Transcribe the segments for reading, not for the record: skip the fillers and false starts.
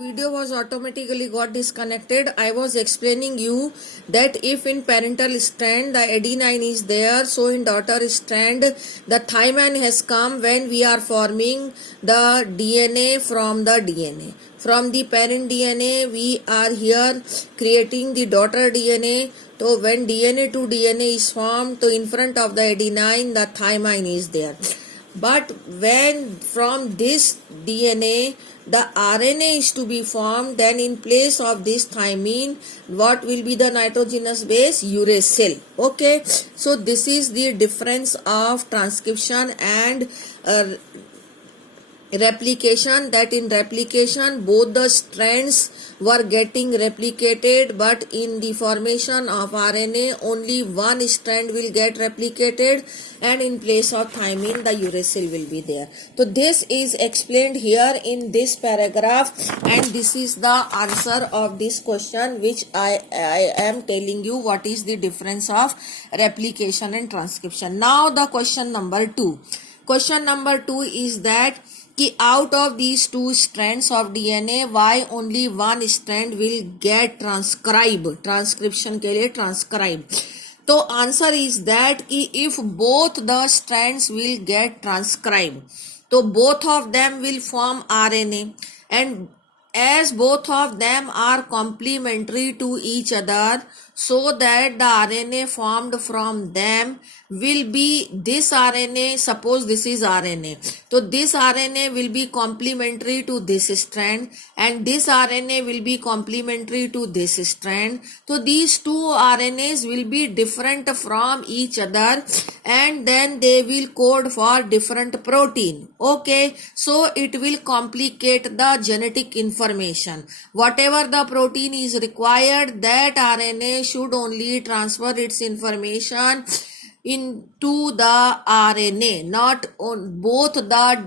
Video was automatically got disconnected. I was explaining you that if in parental strand the adenine is there, so in daughter strand the thymine has come when we are forming the DNA from the DNA. From the parent DNA we are here creating the daughter DNA. So when DNA to DNA is formed, so in front of the adenine the thymine is there. But when from this DNA the RNA is to be formed, then in place of this thymine, what will be the nitrogenous base? Uracil. Okay, so this is the difference of transcription and replication, that in replication both the strands were getting replicated, but in the formation of RNA only one strand will get replicated, and in place of thymine the uracil will be there. So this is explained here in this paragraph, and this is the answer of this question which I am telling you what is the difference of replication and transcription. Now the question number 2. Question number 2 is that कि out of these two strands of DNA, why only one strand will get transcribed, transcription के लिए transcribed. तो answer is that कि if both the strands will get transcribed, तो both of them will form RNA, and as both of them are complementary to each other, so that the RNA formed from them will be this RNA. Suppose this is RNA, so this RNA will be complementary to this strand, and this RNA will be complementary to this strand. So these two RNAs will be different from each other, and then they will code for different protein. Okay, so it will complicate the genetic information. Whatever the protein is required, that RNA should only transfer its information into the RNA. Not on both the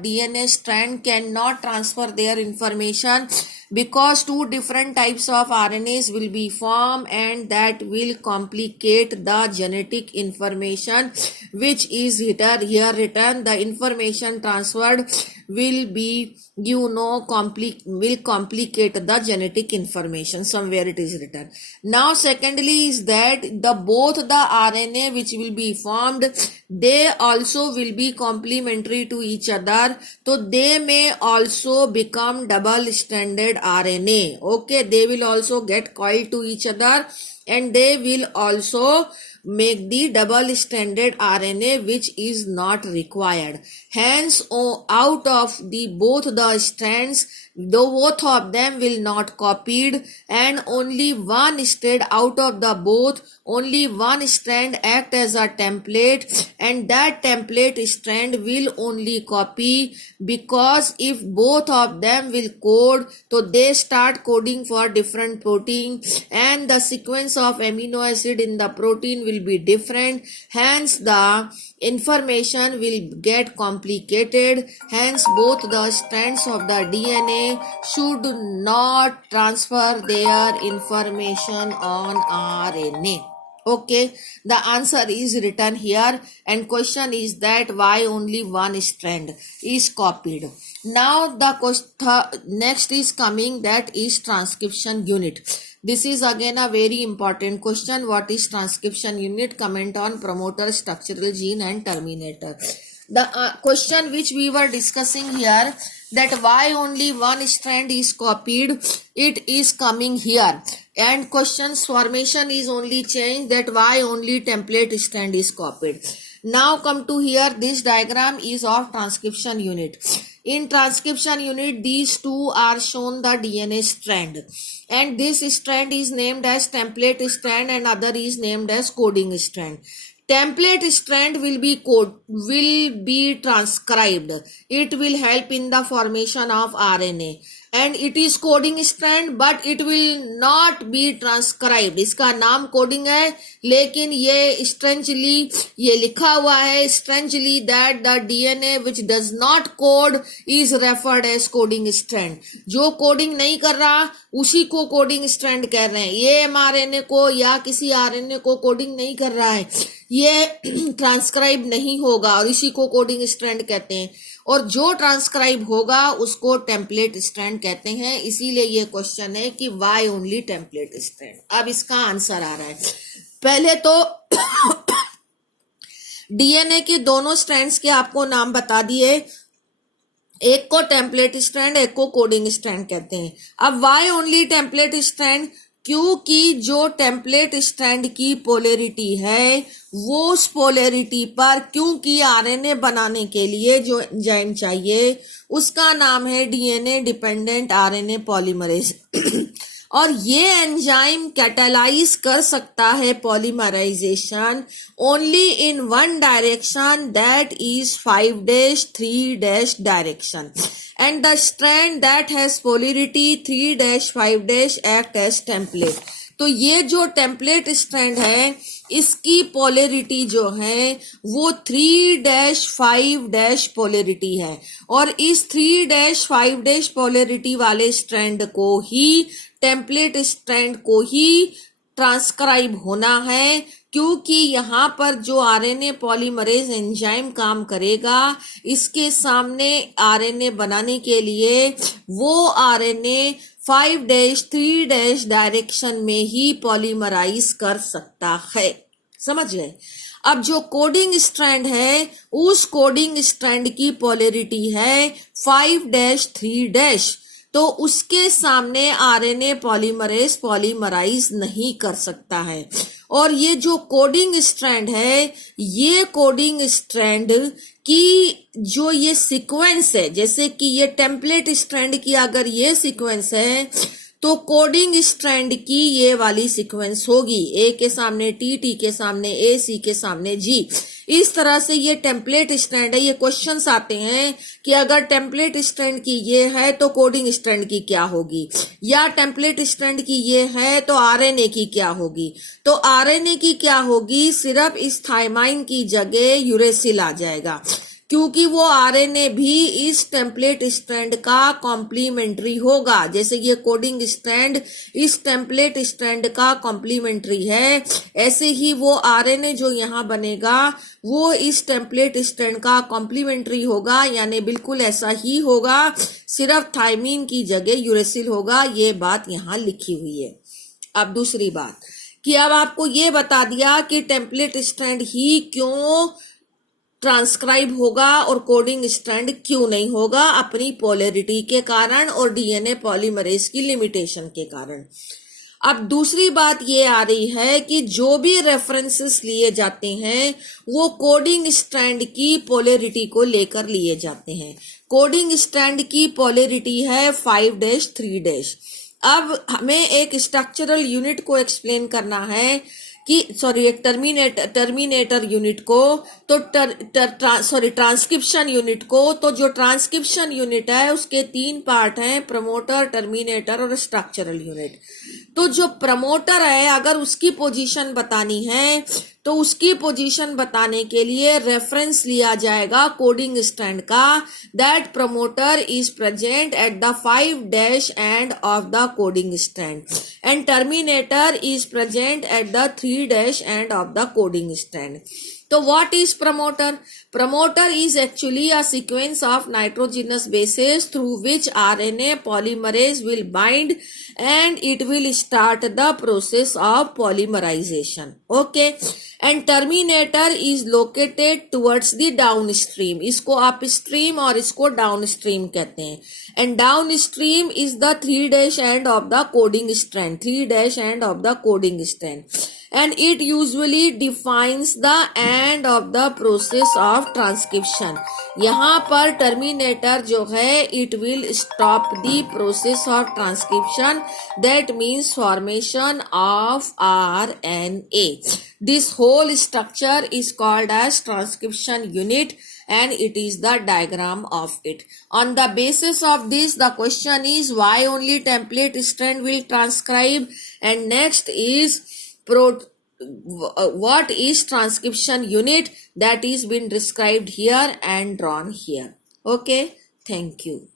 DNA strand cannot transfer their information, because two different types of RNAs will be formed, and that will complicate the genetic information which is here written. The information transferred will be will complicate the genetic information. Somewhere it is written. Now secondly is that the both the RNA which will be formed, they also will be complementary to each other, so they may also become double stranded RNA. Okay, they will also get coiled to each other, and they will also make the double stranded RNA which is not required. Hence, out of the both the strands, though both of them will not copied, and only one strand out of the both, only one strand act as a template, and that template strand will only copy, because if both of them will code, so they start coding for different protein, and the sequence of amino acid in the protein will be different. Hence the information will get complicated. Hence both the strands of the DNA should not transfer their information on RNA. Okay, the answer is written here, and question is that why only one strand is copied. Now the next is coming, that is transcription unit. This is again a very important question. What is transcription unit? Comment on promoter, structural gene and terminator. The question which we were discussing here, that why only one strand is copied, it is coming here, and question's formation is only changed, that why only template strand is copied. Now come to here, this diagram is of transcription unit. In transcription unit, these two are shown the DNA strand, and this strand is named as template strand and other is named as coding strand. Template strand will be transcribed. It will help in the formation of RNA, and it is coding strand, but it will not be transcribed. इसका नाम coding है, लेकिन ये strangely ये लिखा हुआ है strangely that the DNA which does not code is referred as coding strand. जो coding नहीं कर रहा उसी को coding strand कह रहे हैं. ये mRNA को या किसी RNA को coding नहीं कर रहा है, ये ट्रांसक्राइब नहीं होगा और इसी को कोडिंग स्ट्रैंड कहते हैं, और जो ट्रांसक्राइब होगा उसको टेम्पलेट स्ट्रैंड कहते हैं। इसीलिए ये क्वेश्चन है कि वाई ओनली टेम्पलेट स्ट्रैंड। अब इसका आंसर आ रहा है। पहले तो डीएनए के दोनों स्ट्रैंड्स के आपको नाम बता दिए, एक को टेम्पलेट स्ट्रैंड, एक को कोडिंग स्ट्रैंड कहते हैं। अब वाई ओनली टेम्पलेट स्ट्रैंड, क्योंकि जो टेम्पलेट स्ट्रैंड की पोलैरिटी है वो उस पोलैरिटी पर, क्योंकि आरएनए बनाने के लिए जो एंजाइम चाहिए उसका नाम है डीएनए डिपेंडेंट आरएनए पॉलीमरेज और ये एंजाइम कैटालाइज कर सकता है polymerisation only in one direction, that is 5-3' direction, and the strand that has polarity 3-5' act as template। तो ये जो टेम्पलेट स्ट्रैंड है इसकी पोलैरिटी जो है वो 3-5' पोलैरिटी है, और इस 3-5' पोलैरिटी वाले स्ट्रैंड को ही, टेम्पलेट स्ट्रैंड को ही ट्रांसक्राइब होना है, क्योंकि यहाँ पर जो आरएनए पॉलीमरेज एंजाइम काम करेगा इसके सामने आरएनए बनाने के लिए वो आरएनए 5-3' डायरेक्शन में ही पॉलीमराइज कर सकता है। समझ गए? अब जो कोडिंग स्ट्रैंड है उस कोडिंग स्ट्रैंड की पोलैरिटी है 5-3', तो उसके सामने आरएनए पॉलीमरेज पॉलीमराइज नहीं कर सकता है। और ये जो कोडिंग स्ट्रैंड है, ये कोडिंग स्ट्रैंड की जो ये सीक्वेंस है, जैसे कि ये टेम्पलेट स्ट्रैंड की अगर ये सीक्वेंस है तो कोडिंग स्ट्रैंड की ये वाली सीक्वेंस होगी, ए के सामने टी, टी के सामने ए, सी के सामने जी। इस तरह से ये टेम्पलेट स्ट्रैंड है। ये क्वेश्चंस आते हैं कि अगर टेम्पलेट स्ट्रैंड की ये है तो कोडिंग स्ट्रैंड की क्या होगी, या टेम्पलेट स्ट्रैंड की ये है तो आरएनए की क्या होगी। तो आरएनए की क्या होगी, सिर्फ इस थाइमाइन की जगह यूरेसिल आ जाएगा, क्योंकि वो आरएनए भी इस टेम्पलेट स्ट्रैंड का कॉम्प्लीमेंट्री होगा। जैसे ये कोडिंग स्ट्रैंड इस टेम्पलेट स्ट्रैंड का कॉम्प्लीमेंट्री है, ऐसे ही वो आरएनए जो यहाँ बनेगा वो इस टेम्पलेट स्ट्रैंड का कॉम्प्लीमेंट्री होगा, यानी बिल्कुल ऐसा ही होगा, सिर्फ थाइमीन की जगह यूरेसिल होगा। ये बात यहाँ लिखी हुई है। अब दूसरी बात कि अब आपको ये बता दिया कि टेम्पलेट स्ट्रैंड ही क्यों ट्रांसक्राइब होगा और कोडिंग स्ट्रैंड क्यों नहीं होगा, अपनी पोलैरिटी के कारण और डीएनए पॉलीमरेज की लिमिटेशन के कारण। अब दूसरी बात ये आ रही है कि जो भी रेफरेंसेस लिए जाते हैं वो कोडिंग स्ट्रैंड की पोलैरिटी को लेकर लिए जाते हैं। कोडिंग स्ट्रैंड की पोलैरिटी है 5-3'। अब हमें एक स्ट्रक्चरल यूनिट को एक्सप्लेन करना है कि एक टर्मिनेटर यूनिट को, तो ट्रांसक्रिप्शन यूनिट को। तो जो ट्रांसक्रिप्शन यूनिट है उसके 3 पार्ट हैं, प्रमोटर, टर्मिनेटर और स्ट्रक्चरल यूनिट। तो जो प्रमोटर है अगर उसकी पोजीशन बतानी है तो उसकी पोजीशन बताने के लिए रेफरेंस लिया जाएगा कोडिंग स्ट्रैंड का, that promoter is present at the 5' end of the coding strand and terminator is present at the 3' end of the coding strand. तो what is promoter? Promoter is actually a sequence of nitrogenous bases through which RNA polymerase will bind and it will start the process of polymerization. Okay. And terminator is located towards the downstream. इसको upstream और इसको downstream कहते हैं. And downstream is the 3' end of the coding strand. 3' end of the coding strand. And it usually defines the end of the process of transcription. यहाँ पर terminator जो है it will stop the process of transcription, that means formation of RNA. This whole structure is called as transcription unit and it is the diagram of it. On the basis of this, the question is why only template strand will transcribe, and next is what is transcription unit, that is been described here and drawn here. Okay, thank you.